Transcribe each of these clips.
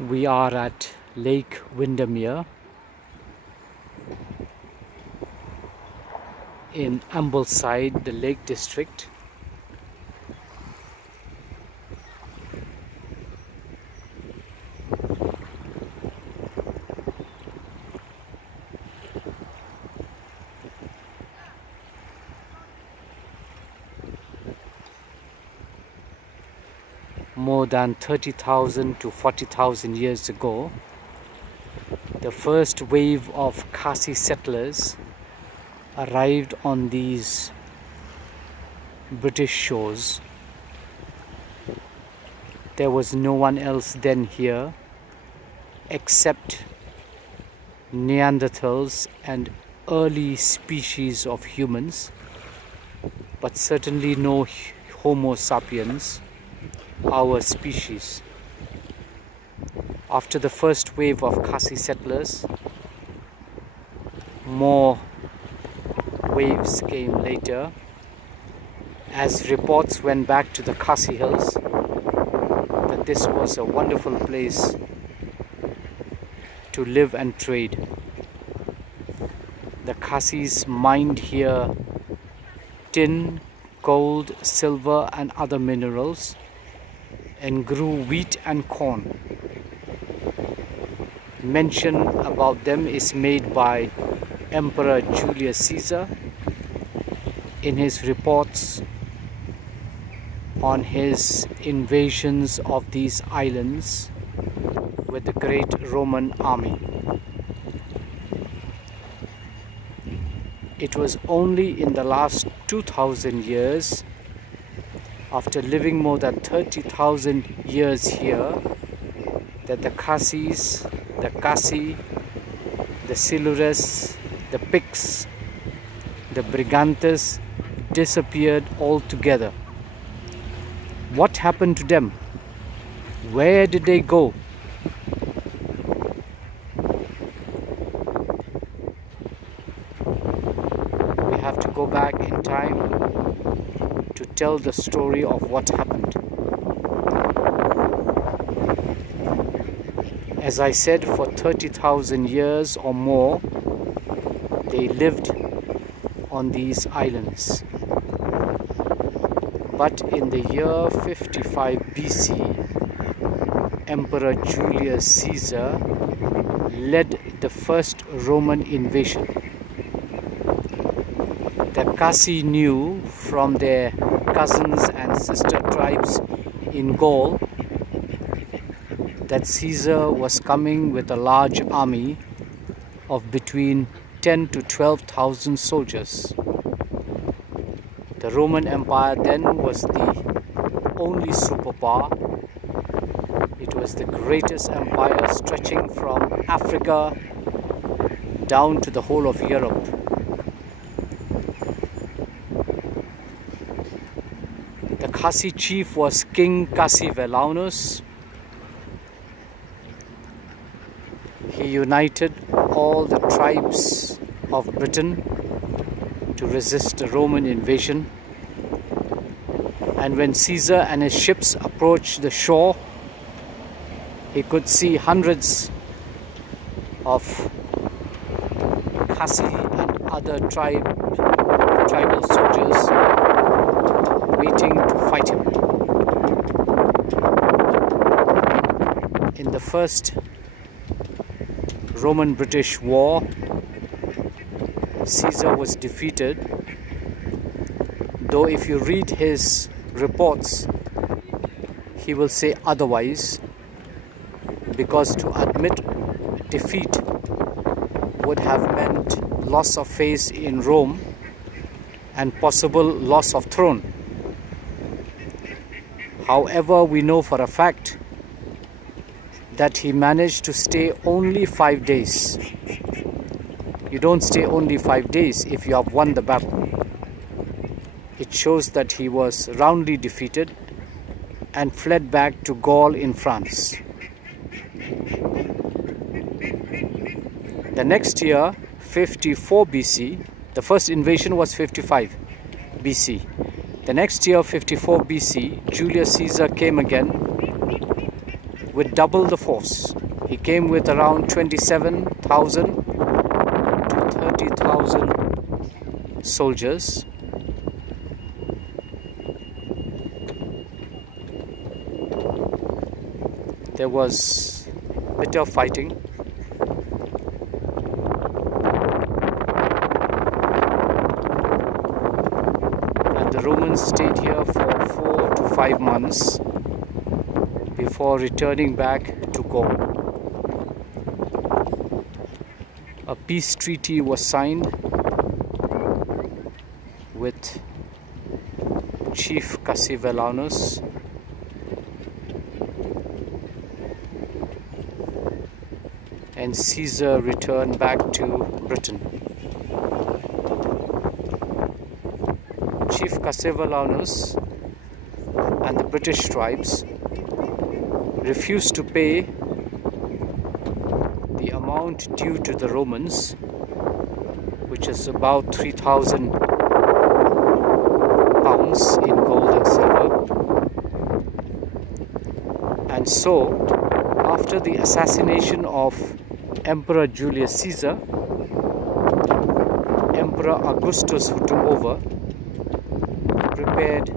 We are at Lake Windermere in Ambleside, the Lake District. More than 30,000 to 40,000 years ago, the first wave of Khasi settlers arrived on these British shores. There was no one else then here except Neanderthals and early species of humans, but certainly no Homo Sapiens, our species. After the first wave of Khasi settlers, more waves came later as reports went back to the Khasi hills that this was a wonderful place to live and trade. The Khasis mined here tin, gold, silver and other minerals, and grew wheat and corn. Mention about them is made by Emperor Julius Caesar in his reports on his invasions of these islands with the great Roman army. It was only in the last 2,000 years, after living more than 30,000 years here, that the Khasis, the Cassi, the Silures, the Picts, the Brigantes disappeared altogether. What happened to them? Where did they go? We have to go back in time to tell the story of what happened. As I said, for 30,000 years or more, they lived on these islands. But in the year 55 BC, Emperor Julius Caesar led the first Roman invasion. The Cassi knew from their cousins and sister tribes in Gaul that Caesar was coming with a large army of between 10 to 12,000 soldiers. The Roman Empire then was the only superpower. It was the greatest empire, stretching from Africa down to the whole of Europe. The Khasi chief was King Cassivellaunus. He united all the tribes of Britain to resist the Roman invasion. And when Caesar and his ships approached the shore, he could see hundreds of Khasi and other tribal soldiers waiting to fight him. In the first Roman-British War, Caesar was defeated, though if you read his reports, he will say otherwise, because to admit defeat would have meant loss of face in Rome and possible loss of throne. However, we know for a fact that he managed to stay only 5 days. You don't stay only 5 days if you have won the battle. It shows that he was roundly defeated and fled back to Gaul in France. The next year, 54 BC, the first invasion was 55 BC. The next year, 54 BC, Julius Caesar came again with double the force. He came with around 27,000 to 30,000 soldiers. There was bitter fighting. And the Romans stayed here for 4 to 5 months before returning back to Gaul. A peace treaty was signed with Chief Khasi and Caesar returned back to Britain. Chief Khasi and the British tribes refused to pay the amount due to the Romans, which is about 3,000 pounds in gold and silver. And so, after the assassination of Emperor Julius Caesar, Emperor Augustus, who took over, prepared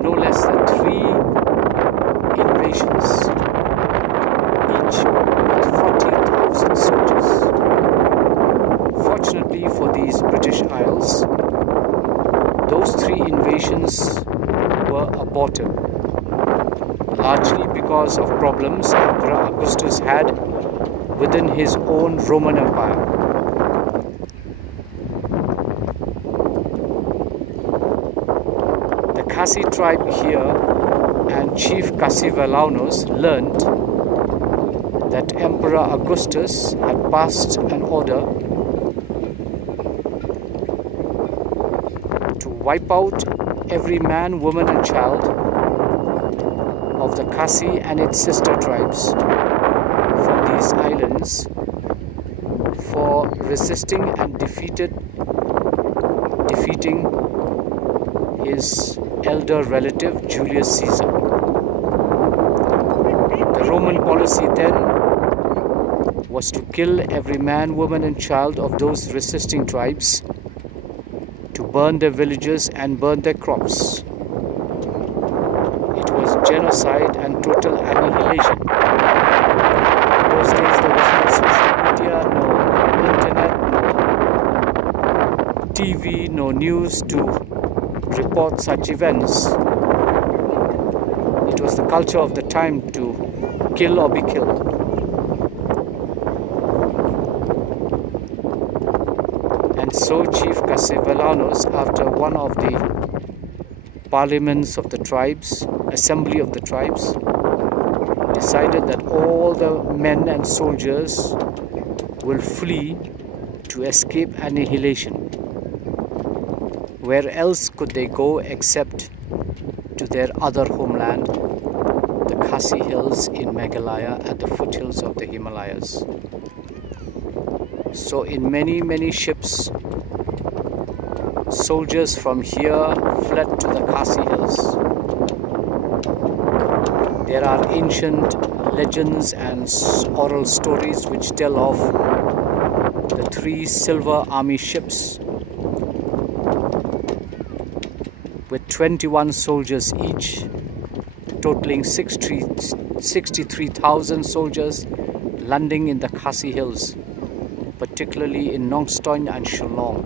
no less than 3 invasions, each with 40,000 soldiers. Fortunately for these British Isles, those 3 invasions were aborted, largely because of problems Emperor Augustus had within his own Roman Empire. The Khasi tribe here and Chief Khasi learned that Emperor Augustus had passed an order to wipe out every man, woman and child of the Khasi and its sister tribes from these islands for resisting and defeating his elder relative Julius Caesar. The Roman policy then was to kill every man, woman and child of those resisting tribes, to burn their villages and burn their crops. It was genocide and total annihilation. In those days there was no social media, no internet, no TV, no news to report such events. It was the culture of the time to kill or be killed. And so Chief Khasi, after one of the parliaments of the tribes, assembly of the tribes, decided that all the men and soldiers will flee to escape annihilation. Where else could they go except to their other homeland, the Khasi Hills in Meghalaya at the foothills of the Himalayas. So in many ships, soldiers from here fled to the Khasi Hills. There are ancient legends and oral stories which tell of the 3 silver army ships with 21 soldiers each, totaling 63,000 soldiers landing in the Khasi Hills, particularly in Nongstoin and Shillong.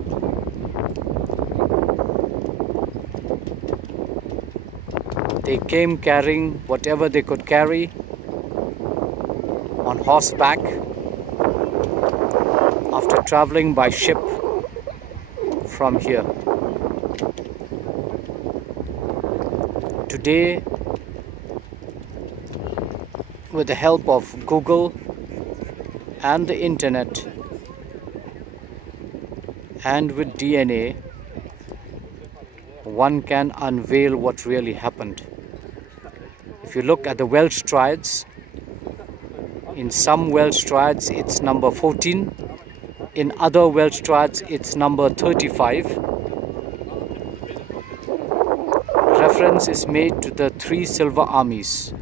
They came carrying whatever they could carry on horseback after traveling by ship from here. Today, with the help of Google and the internet and with DNA, one can unveil what really happened. If you look at the Welsh triads, in some Welsh triads it's number 14, in other Welsh triads it's number 35. Reference is made to the 3 silver armies.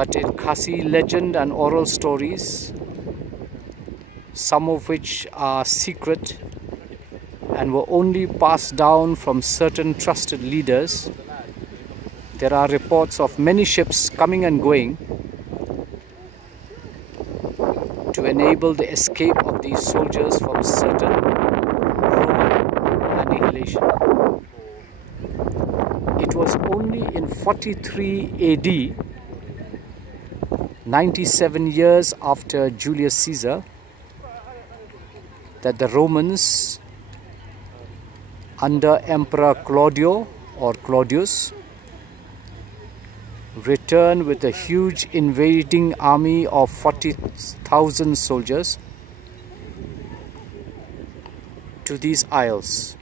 But in Khasi legend and oral stories, some of which are secret and were only passed down from certain trusted leaders, there are reports of many ships coming and going to enable the escape of these soldiers from certain Roman annihilation. It was only in 43 AD, 97 years after Julius Caesar, that the Romans under Emperor Claudio or Claudius returned with a huge invading army of 40,000 soldiers to these isles.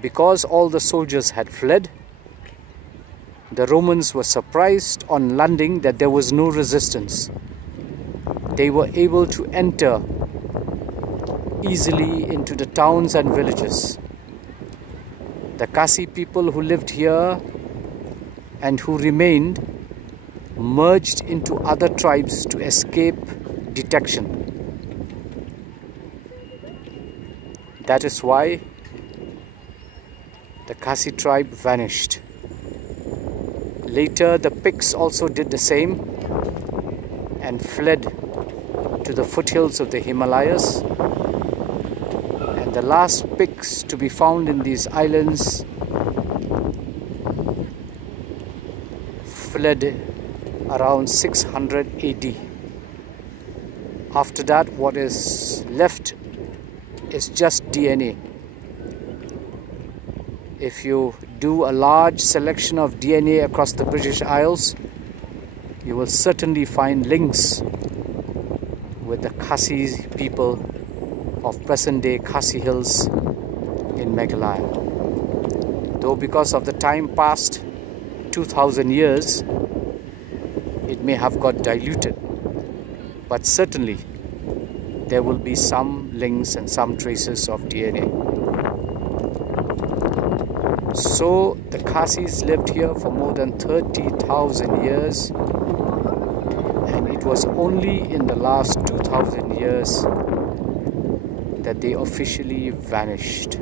Because all the soldiers had fled, the Romans were surprised on landing that there was no resistance. They were able to enter easily into the towns and villages. The Khasi people who lived here and who remained merged into other tribes to escape detection. That is why the Khasi tribe vanished. Later, the Picts also did the same and fled to the foothills of the Himalayas. And the last Picts to be found in these islands fled around 600 AD. After that, what is left is just DNA. If you do a large selection of DNA across the British Isles, you will certainly find links with the Khasi people of present-day Khasi Hills in Meghalaya. Though because of the time past 2000 years, it may have got diluted, but certainly there will be some links and some traces of DNA. So the Khasis lived here for more than 30,000 years, and it was only in the last 2,000 years that they officially vanished.